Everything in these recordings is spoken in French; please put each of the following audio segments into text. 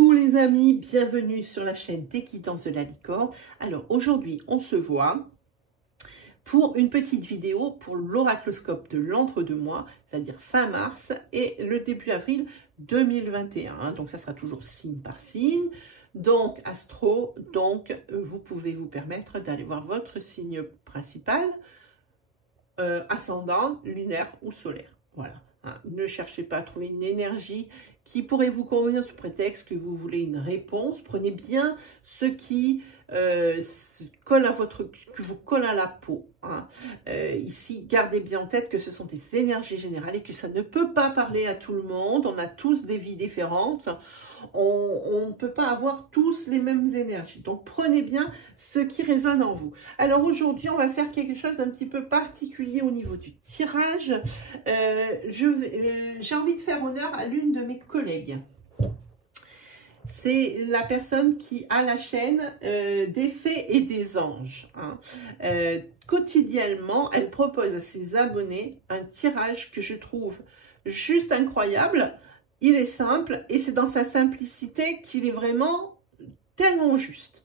Coucou les amis, bienvenue sur la chaîne des Guidances de la Licorne. Alors aujourd'hui, on se voit pour une petite vidéo pour l'oracloscope de l'entre-deux-mois, c'est-à-dire fin mars et le début avril 2021. Donc ça sera toujours signe par signe. Donc astro, donc vous pouvez vous permettre d'aller voir votre signe principal, ascendant, lunaire ou solaire. Voilà. Hein, ne cherchez pas à trouver une énergie qui pourrait vous convenir sous prétexte que vous voulez une réponse. Prenez bien ce qui colle à que vous colle à la peau. Hein. Ici, gardez bien en tête que ce sont des énergies générales et que ça ne peut pas parler à tout le monde. On a tous des vies différentes. On ne peut pas avoir tous les mêmes énergies. Donc, prenez bien ce qui résonne en vous. Alors, aujourd'hui, on va faire quelque chose d'un petit peu particulier au niveau du tirage. J'ai envie de faire honneur à l'une de mes collègues. C'est la personne qui a la chaîne des fées et des anges. Hein. Quotidiennement, elle propose à ses abonnés un tirage que je trouve juste incroyable. Il est simple et c'est dans sa simplicité qu'il est vraiment tellement juste.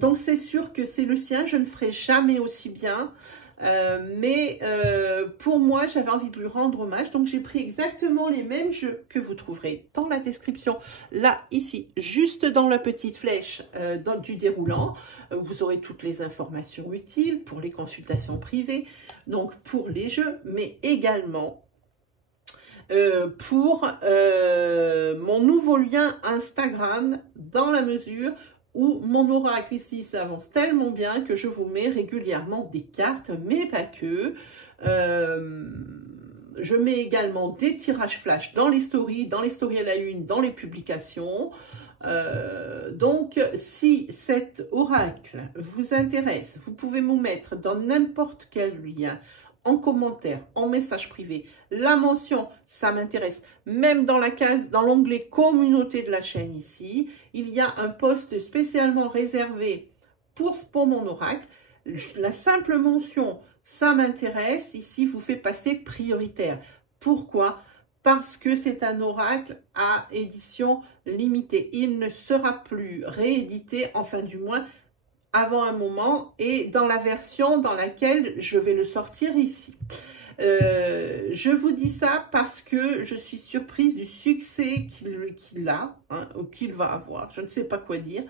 Donc c'est sûr que c'est le sien, je ne ferai jamais aussi bien. Mais pour moi, j'avais envie de lui rendre hommage. Donc j'ai pris exactement les mêmes jeux que vous trouverez dans la description. Là, ici, juste dans la petite flèche du déroulant. Vous aurez toutes les informations utiles pour les consultations privées. Donc pour les jeux, mais également pour mon nouveau lien Instagram, dans la mesure où mon oracle ici s'avance tellement bien que je vous mets régulièrement des cartes, mais pas que. Je mets également des tirages flash dans les stories à la une, dans les publications. Donc, si cet oracle vous intéresse, vous pouvez vous mettre dans n'importe quel lien, en commentaire, en message privé, la mention, ça m'intéresse, même dans la case, dans l'onglet communauté de la chaîne ici, il y a un post spécialement réservé pour mon oracle. La simple mention, ça m'intéresse, ici vous fait passer prioritaire. Pourquoi? Parce que c'est un oracle à édition limitée. Il ne sera plus réédité, enfin du moins, avant un moment et dans la version dans laquelle je vais le sortir ici. Je vous dis ça parce que je suis surprise du succès qu'il a, hein, ou qu'il va avoir, je ne sais pas quoi dire,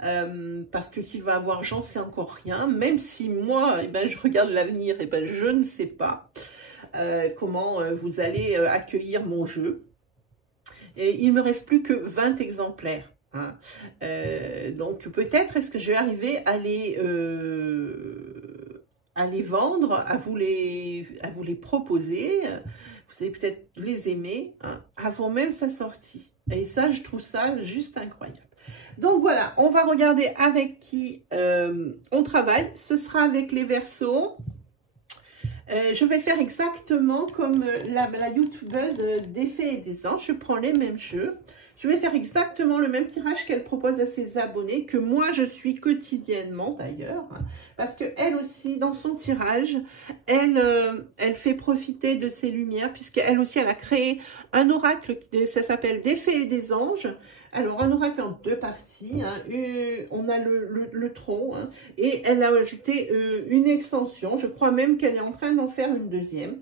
parce que qu'il va avoir, j'en sais encore rien, même si moi, eh ben, je regarde l'avenir, eh ben, je ne sais pas comment vous allez accueillir mon jeu. Et il me reste plus que 20 exemplaires. Hein. Donc peut-être est-ce que je vais arriver à les vendre, à vous les proposer. Vous allez peut-être les aimer, hein, avant même sa sortie. Et ça, je trouve ça juste incroyable. Donc voilà, on va regarder avec qui on travaille. Ce sera avec les Verseaux. Je vais faire exactement comme la youtubeuse des fées et des anges. Je prends les mêmes jeux. Je vais faire exactement le même tirage qu'elle propose à ses abonnés, que moi je suis quotidiennement d'ailleurs, parce qu'elle aussi, dans son tirage, elle fait profiter de ses lumières, puisqu'elle aussi, elle a créé un oracle, ça s'appelle des fées et des anges. Alors, un oracle en deux parties, hein, on a le tronc, hein, et elle a ajouté une extension. Je crois même qu'elle est en train d'en faire une deuxième.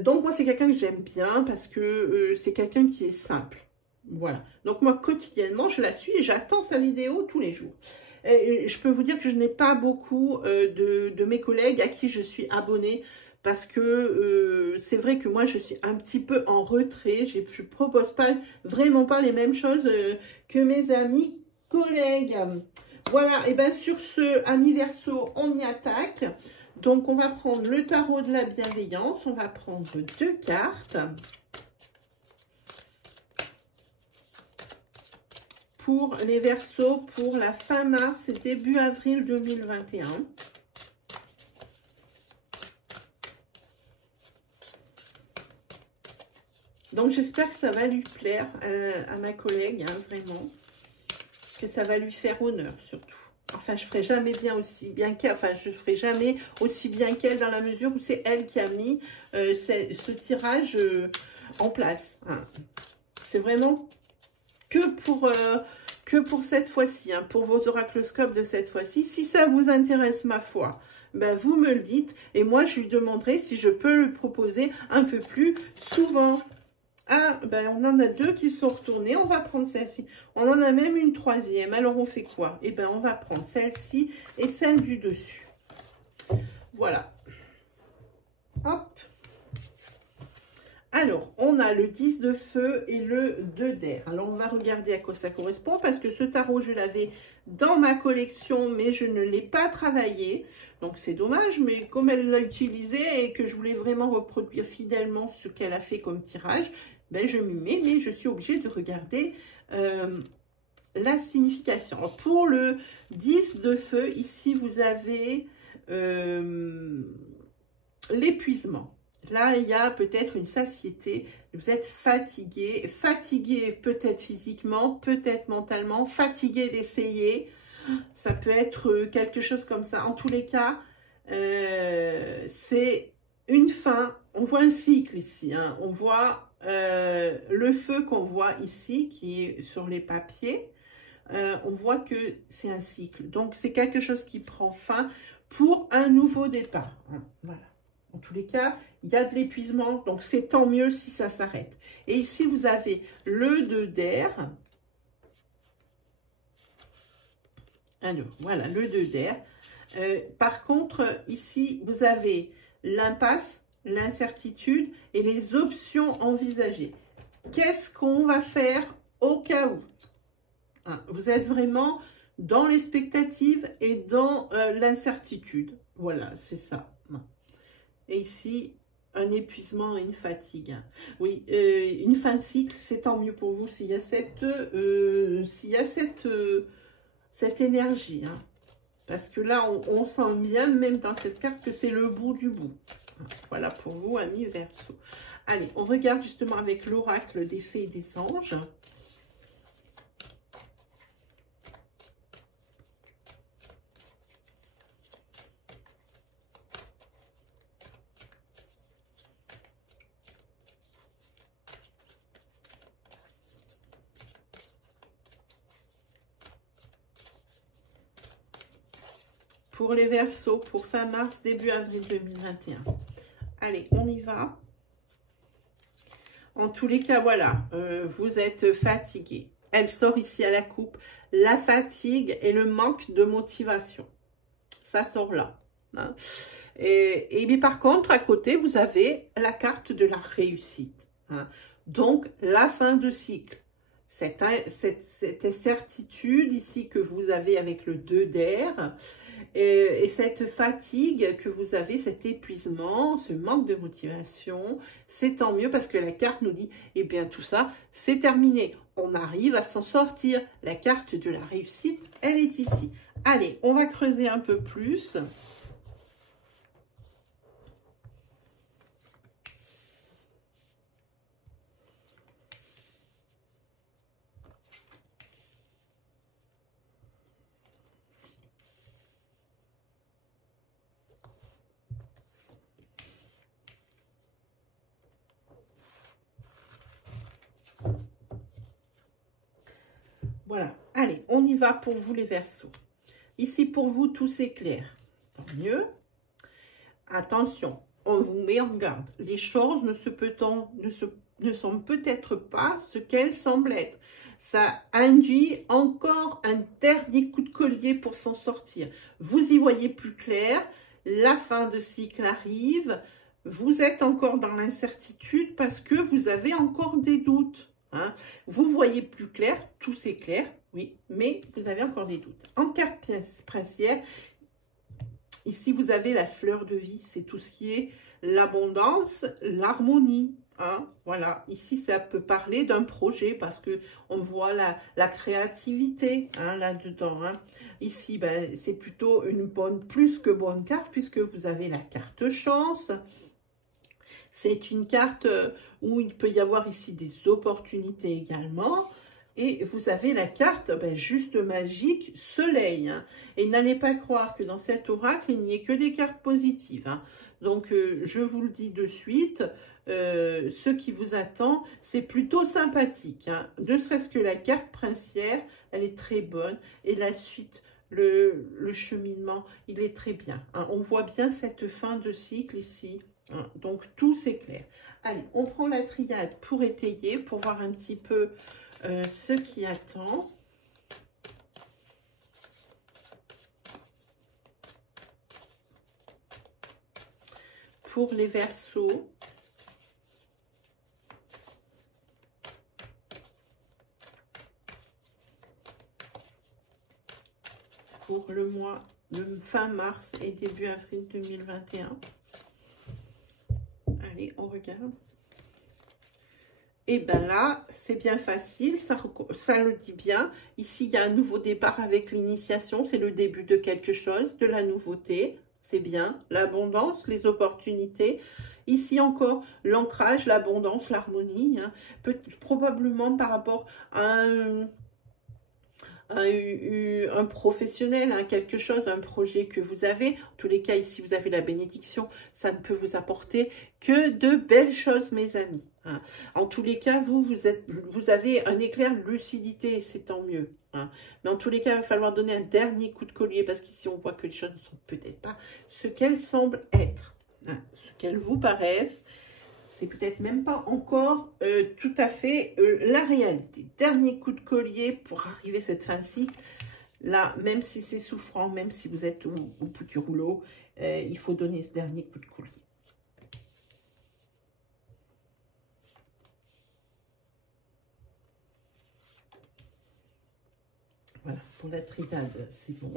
Donc moi c'est quelqu'un que j'aime bien parce que c'est quelqu'un qui est simple. Voilà. Donc moi quotidiennement je la suis et j'attends sa vidéo tous les jours. Et je peux vous dire que je n'ai pas beaucoup de mes collègues à qui je suis abonnée parce que c'est vrai que moi je suis un petit peu en retrait. Je ne propose vraiment pas les mêmes choses que mes amis collègues. Voilà, et bien sur ce, amis Verseau, on y attaque. Donc, on va prendre le tarot de la bienveillance. On va prendre deux cartes. Pour les Verseaux, pour la fin mars et début avril 2021. Donc, j'espère que ça va lui plaire à ma collègue, hein, vraiment. Que ça va lui faire honneur, surtout. Enfin, je ferai jamais bien aussi bien qu'elle. Enfin, je ferai jamais aussi bien qu'elle dans la mesure où c'est elle qui a mis ce tirage en place. Hein. C'est vraiment que pour cette fois-ci, hein, pour vos oracloscopes de cette fois-ci. Si ça vous intéresse, ma foi, ben vous me le dites et moi je lui demanderai si je peux le proposer un peu plus souvent. Ah, ben on en a deux qui sont retournés, on va prendre celle-ci. On en a même une troisième, alors on fait quoi? Eh ben on va prendre celle-ci et celle du dessus. Voilà. Hop. Alors, on a le 10 de feu et le 2 d'air. Alors, on va regarder à quoi ça correspond parce que ce tarot, je l'avais dans ma collection, mais je ne l'ai pas travaillé. Donc, c'est dommage, mais comme elle l'a utilisé et que je voulais vraiment reproduire fidèlement ce qu'elle a fait comme tirage, ben, je m'y mets, mais je suis obligée de regarder la signification. Alors, pour le 10 de feu, ici, vous avez l'épuisement. Là, il y a peut-être une satiété. Vous êtes fatigué. Fatigué peut-être physiquement, peut-être mentalement. Fatigué d'essayer. Ça peut être quelque chose comme ça. En tous les cas, c'est une fin. On voit un cycle ici. Hein. On voit le feu qu'on voit ici, qui est sur les papiers. On voit que c'est un cycle. Donc, c'est quelque chose qui prend fin pour un nouveau départ. Hein. Voilà. En tous les cas, il y a de l'épuisement, donc c'est tant mieux si ça s'arrête. Et ici, vous avez le 2 d'air. Alors, voilà, le 2 d'air. Par contre, ici, vous avez l'impasse, l'incertitude et les options envisagées. Qu'est-ce qu'on va faire au cas où? Hein, vous êtes vraiment dans l'expectative et dans l'incertitude. Voilà, c'est ça. Et ici, un épuisement et une fatigue. Oui, une fin de cycle, c'est tant mieux pour vous s'il y a cette énergie. Hein. Parce que là, on sent bien, même dans cette carte, que c'est le bout du bout. Voilà pour vous, amis Verseau. Allez, on regarde justement avec l'oracle des fées et des anges. Pour les Verseaux, pour fin mars, début avril 2021. Allez, on y va. En tous les cas, voilà, vous êtes fatigué. Elle sort ici à la coupe. La fatigue et le manque de motivation. Ça sort là. Hein. Mais par contre, à côté, vous avez la carte de la réussite. Hein. Donc, la fin de cycle. Cette certitude ici que vous avez avec le 2 d'air. Et cette fatigue que vous avez, cet épuisement, ce manque de motivation, c'est tant mieux parce que la carte nous dit, eh bien tout ça, c'est terminé. On arrive à s'en sortir. La carte de la réussite, elle est ici. Allez, on va creuser un peu plus. Voilà, allez, on y va pour vous les Verseaux. Ici, pour vous, tout s'éclaire. Tant mieux. Attention, on vous met en garde. Les choses ne sont peut-être pas ce qu'elles semblent être. Ça induit encore un dernier coup de collier pour s'en sortir. Vous y voyez plus clair. La fin de cycle arrive. Vous êtes encore dans l'incertitude parce que vous avez encore des doutes. Hein. Vous voyez plus clair, tout s'éclaire, oui, mais vous avez encore des doutes. En carte princière, ici vous avez la fleur de vie, c'est tout ce qui est l'abondance, l'harmonie. Hein. Voilà, ici ça peut parler d'un projet parce que on voit la créativité hein, là-dedans. Hein. Ici, ben, c'est plutôt une plus que bonne carte puisque vous avez la carte chance. C'est une carte où il peut y avoir ici des opportunités également. Et vous avez la carte juste magique, soleil. Hein. Et n'allez pas croire que dans cet oracle, il n'y ait que des cartes positives. Hein. Donc, je vous le dis de suite, ce qui vous attend, c'est plutôt sympathique. Hein. Ne serait-ce que la carte princière, elle est très bonne. Et la suite, le cheminement, il est très bien. Hein. On voit bien cette fin de cycle ici. Hein. Donc, tout s'éclaire. Allez, on prend la triade pour étayer, pour voir un petit peu ce qui attend. Pour les Verseaux, pour le mois de fin mars et début avril 2021. Allez, on regarde. Et bien là, c'est bien facile, ça le dit bien. Ici, il y a un nouveau départ avec l'initiation, c'est le début de quelque chose, de la nouveauté. C'est bien, l'abondance, les opportunités. Ici encore, l'ancrage, l'abondance, l'harmonie. Hein. Probablement par rapport à un professionnel, hein, quelque chose, un projet que vous avez. En tous les cas, ici, vous avez la bénédiction. Ça ne peut vous apporter que de belles choses, mes amis. Hein. En tous les cas, vous avez un éclair de lucidité, c'est tant mieux. Hein. Mais en tous les cas, il va falloir donner un dernier coup de collier parce qu'ici, on voit que les choses ne sont peut-être pas ce qu'elles semblent être, hein, ce qu'elles vous paraissent. C'est peut-être même pas encore tout à fait la réalité. Dernier coup de collier pour arriver à cette fin de cycle. Là, même si c'est souffrant, même si vous êtes au bout du rouleau, il faut donner ce dernier coup de collier. Voilà, pour la triade, c'est bon.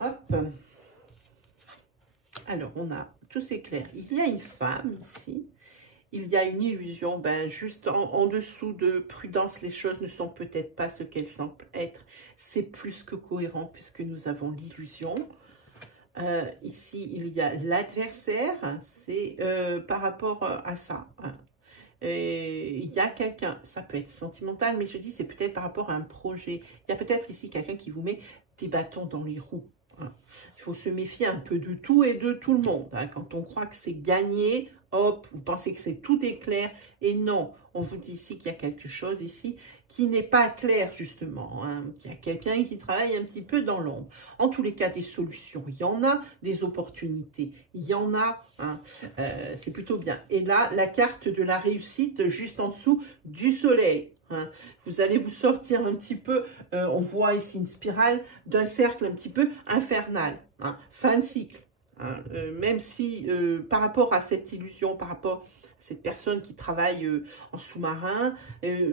Hop. Alors, on a, tout s'éclaire. Il y a une femme ici. Il y a une illusion. Ben, juste en dessous de prudence, les choses ne sont peut-être pas ce qu'elles semblent être. C'est plus que cohérent puisque nous avons l'illusion. Ici, il y a l'adversaire. C'est par rapport à ça. Hein. Il y a quelqu'un, ça peut être sentimental, mais je dis c'est peut-être par rapport à un projet. Il y a peut-être ici quelqu'un qui vous met des bâtons dans les roues. Hein. Il faut se méfier un peu de tout et de tout le monde. Hein. Quand on croit que c'est gagné, hop, vous pensez que c'est tout est clair. Et non, on vous dit ici qu'il y a quelque chose ici qui n'est pas clair justement. Hein. Il y a quelqu'un qui travaille un petit peu dans l'ombre. En tous les cas, des solutions, il y en a, des opportunités, il y en a. Hein. C'est plutôt bien. Et là, la carte de la réussite juste en dessous du soleil. Hein. Vous allez vous sortir un petit peu, on voit ici une spirale d'un cercle un petit peu infernal. Hein. Fin de cycle. Hein. Même si par rapport à cette illusion, par rapport à cette personne qui travaille en sous-marin,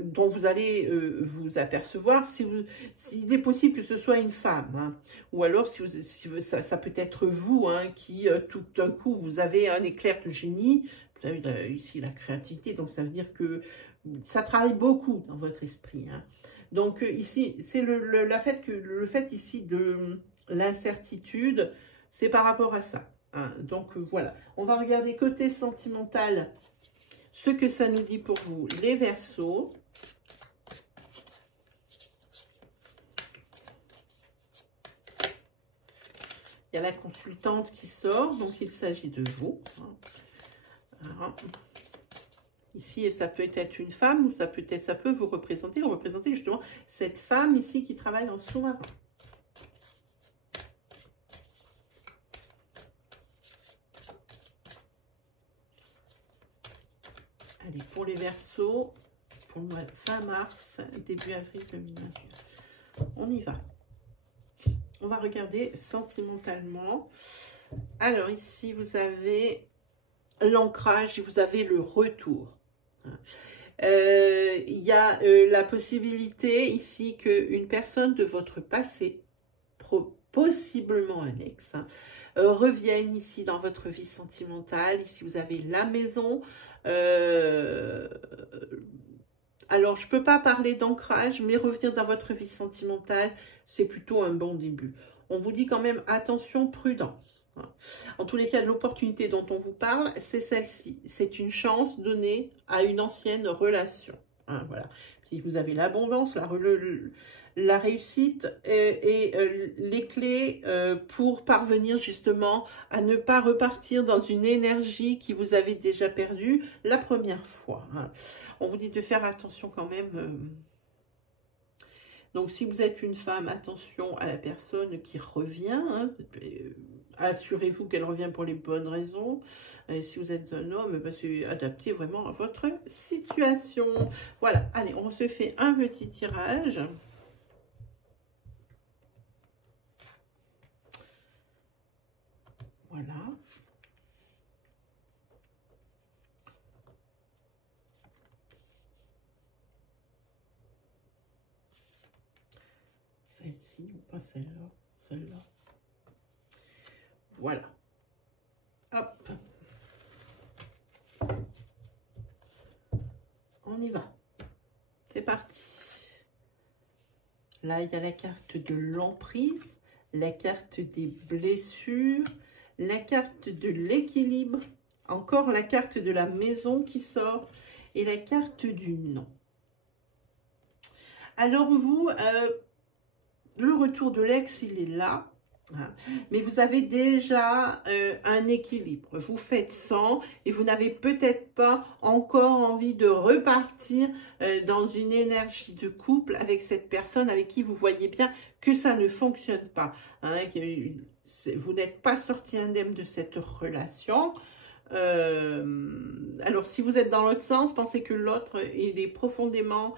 dont vous allez vous apercevoir, s'il est possible que ce soit une femme, hein, ou alors si ça peut être vous, hein, qui tout d'un coup vous avez un éclair de génie, vous avez ici la créativité, donc ça veut dire que ça travaille beaucoup dans votre esprit. Hein. Donc ici, c'est le fait ici de l'incertitude, c'est par rapport à ça. Hein. Donc voilà, on va regarder côté sentimental ce que ça nous dit pour vous, les Verseaux. Il y a la consultante qui sort, donc il s'agit de vous. Voilà. Ici, ça peut être une femme ou ça peut vous représenter justement cette femme ici qui travaille en sous-marin. Allez, pour les Verseaux, pour le mois de fin mars, début avril 2021. On y va. On va regarder sentimentalement. Alors ici, vous avez l'ancrage et vous avez le retour. Il y a la possibilité ici qu'une personne de votre passé, possiblement un ex, hein, revienne ici dans votre vie sentimentale. Ici, vous avez la maison. Alors, je ne peux pas parler d'ancrage, mais revenir dans votre vie sentimentale, c'est plutôt un bon début. On vous dit quand même, attention, prudence. En tous les cas, l'opportunité dont on vous parle, c'est celle-ci. C'est une chance donnée à une ancienne relation. Hein, voilà. Si vous avez l'abondance, la réussite et les clés pour parvenir justement à ne pas repartir dans une énergie qui vous avait déjà perdue la première fois. Hein. On vous dit de faire attention quand même. Donc, si vous êtes une femme, attention à la personne qui revient. Hein. Assurez-vous qu'elle revient pour les bonnes raisons. Et si vous êtes un homme, c'est adapté vraiment à votre situation. Voilà, allez, on se fait un petit tirage. Voilà. Celle-ci ou pas celle-là? Celle-là. Voilà. Hop. On y va. C'est parti. Là, il y a la carte de l'emprise, la carte des blessures, la carte de l'équilibre, encore la carte de la maison qui sort et la carte du non. Alors vous, le retour de l'ex, il est là. Hein. Mais vous avez déjà un équilibre. Vous faites 100 et vous n'avez peut-être pas encore envie de repartir dans une énergie de couple avec cette personne avec qui vous voyez bien que ça ne fonctionne pas. Hein, vous n'êtes pas sorti indemne de cette relation. Alors, si vous êtes dans l'autre sens, pensez que l'autre, il est profondément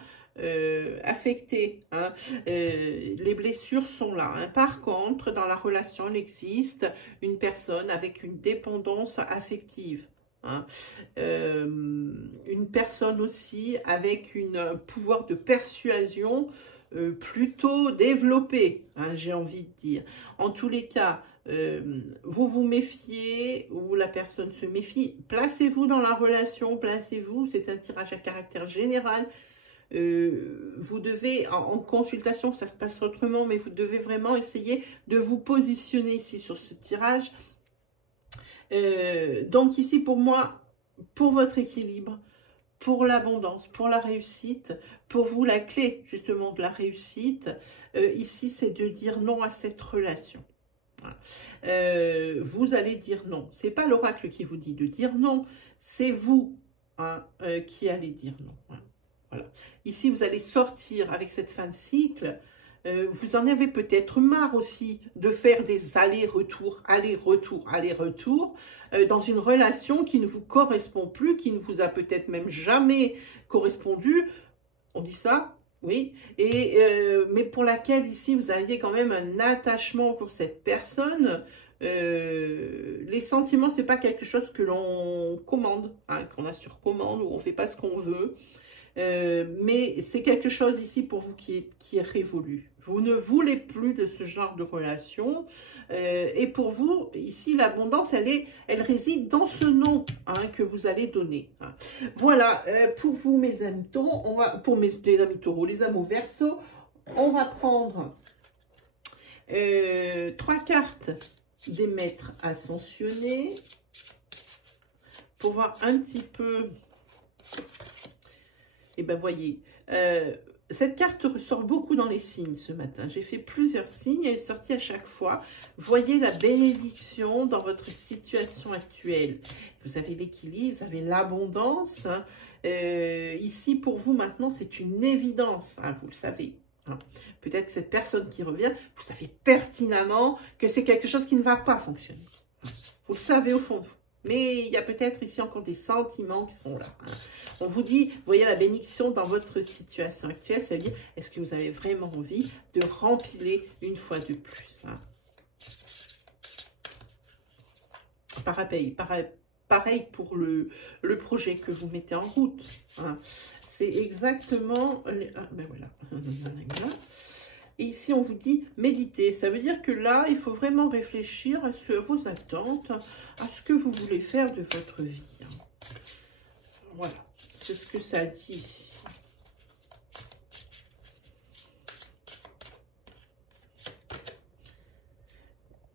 affecté. Hein. Les blessures sont là. Hein. Par contre, dans la relation, il existe une personne avec une dépendance affective. Hein. Une personne aussi avec un pouvoir de persuasion plutôt développé, hein, j'ai envie de dire. En tous les cas, vous vous méfiez ou la personne se méfie. Placez-vous dans la relation, placez-vous. C'est un tirage à caractère général. Vous devez, en consultation, ça se passe autrement, mais vous devez vraiment essayer de vous positionner ici sur ce tirage. Donc ici, pour moi, pour votre équilibre, pour l'abondance, pour la réussite, pour vous, la clé justement de la réussite, ici, c'est de dire non à cette relation. Vous allez dire non. C'est pas l'oracle qui vous dit de dire non, c'est vous hein, qui allez dire non. Hein. Voilà. Ici, vous allez sortir avec cette fin de cycle. Vous en avez peut-être marre aussi de faire des allers-retours, allers-retours, allers-retours dans une relation qui ne vous correspond plus, qui ne vous a peut-être même jamais correspondu. On dit ça? Oui, mais pour laquelle ici vous aviez quand même un attachement pour cette personne. Les sentiments, c'est pas quelque chose que l'on commande, hein, qu'on a sur commande ou on fait pas ce qu'on veut. Mais c'est quelque chose ici pour vous qui est révolu. Vous ne voulez plus de ce genre de relation. Et pour vous, ici, l'abondance, elle réside dans ce nom hein, que vous allez donner. Hein. Voilà, pour vous, mes amis taureaux, pour les amis taureaux, les amours verseaux, on va prendre 3 cartes des maîtres ascensionnés pour voir un petit peu. Et bien, voyez, cette carte ressort beaucoup dans les signes ce matin. J'ai fait plusieurs signes, elle est sortie à chaque fois. Voyez la bénédiction dans votre situation actuelle. Vous avez l'équilibre, vous avez l'abondance. Hein. Ici, pour vous, maintenant, c'est une évidence, hein, vous le savez. Hein. Peut-être que cette personne qui revient, vous savez pertinemment que c'est quelque chose qui ne va pas fonctionner. Hein. Vous le savez au fond de vous. Mais il y a peut-être ici encore des sentiments qui sont là. Hein. On vous dit, voyez la bénédiction dans votre situation actuelle, ça veut dire, est-ce que vous avez vraiment envie de rempiler une fois de plus hein. Pareil pour le projet que vous mettez en route. Hein. C'est exactement... ben voilà. Et ici, on vous dit méditer. Ça veut dire que là, il faut vraiment réfléchir à vos attentes, à ce que vous voulez faire de votre vie. Voilà, c'est ce que ça dit.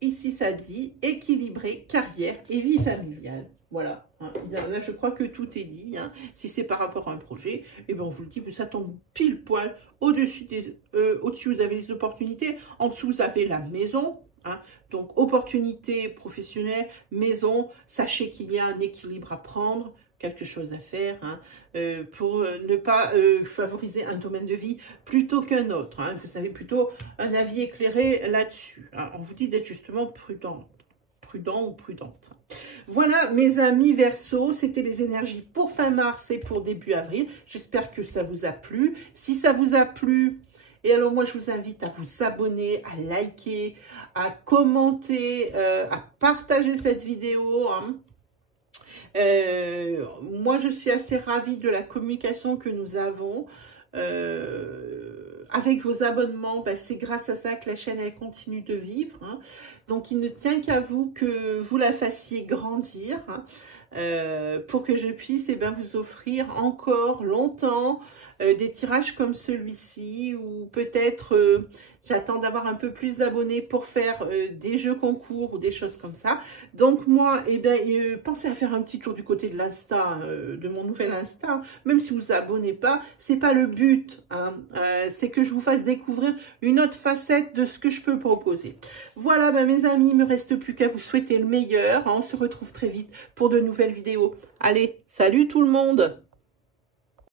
Ici, ça dit équilibrer carrière et vie familiale. Voilà, hein. Là je crois que tout est dit, hein. Si c'est par rapport à un projet, et ben on vous le dit, ça tombe pile poil. Au-dessus vous avez les opportunités, en dessous vous avez la maison, hein. Donc opportunités professionnelles, maison, sachez qu'il y a un équilibre à prendre, quelque chose à faire, hein, pour ne pas favoriser un domaine de vie plutôt qu'un autre, hein. Vous avez plutôt un avis éclairé là-dessus, hein. On vous dit d'être justement prudent ou prudente. Voilà mes amis Verseau, c'était les énergies pour fin mars et pour début avril. J'espère que ça vous a plu. Si ça vous a plu, et alors moi je vous invite à vous abonner, à liker, à commenter, à partager cette vidéo, hein. Moi je suis assez ravie de la communication que nous avons. Avec vos abonnements, ben, c'est grâce à ça que la chaîne elle continue de vivre, hein. Donc il ne tient qu'à vous que vous la fassiez grandir, hein, pour que je puisse vous offrir encore longtemps des tirages comme celui-ci, ou peut-être j'attends d'avoir un peu plus d'abonnés pour faire des jeux concours ou des choses comme ça. Donc moi, pensez à faire un petit tour du côté de l'Insta, de mon nouvel Insta, même si vous vous abonnez pas, c'est pas le but, hein. C'est que je vous fasse découvrir une autre facette de ce que je peux proposer. Voilà, mes amis, il me reste plus qu'à vous souhaiter le meilleur, hein. On se retrouve très vite pour de nouvelles vidéos. Allez, salut tout le monde!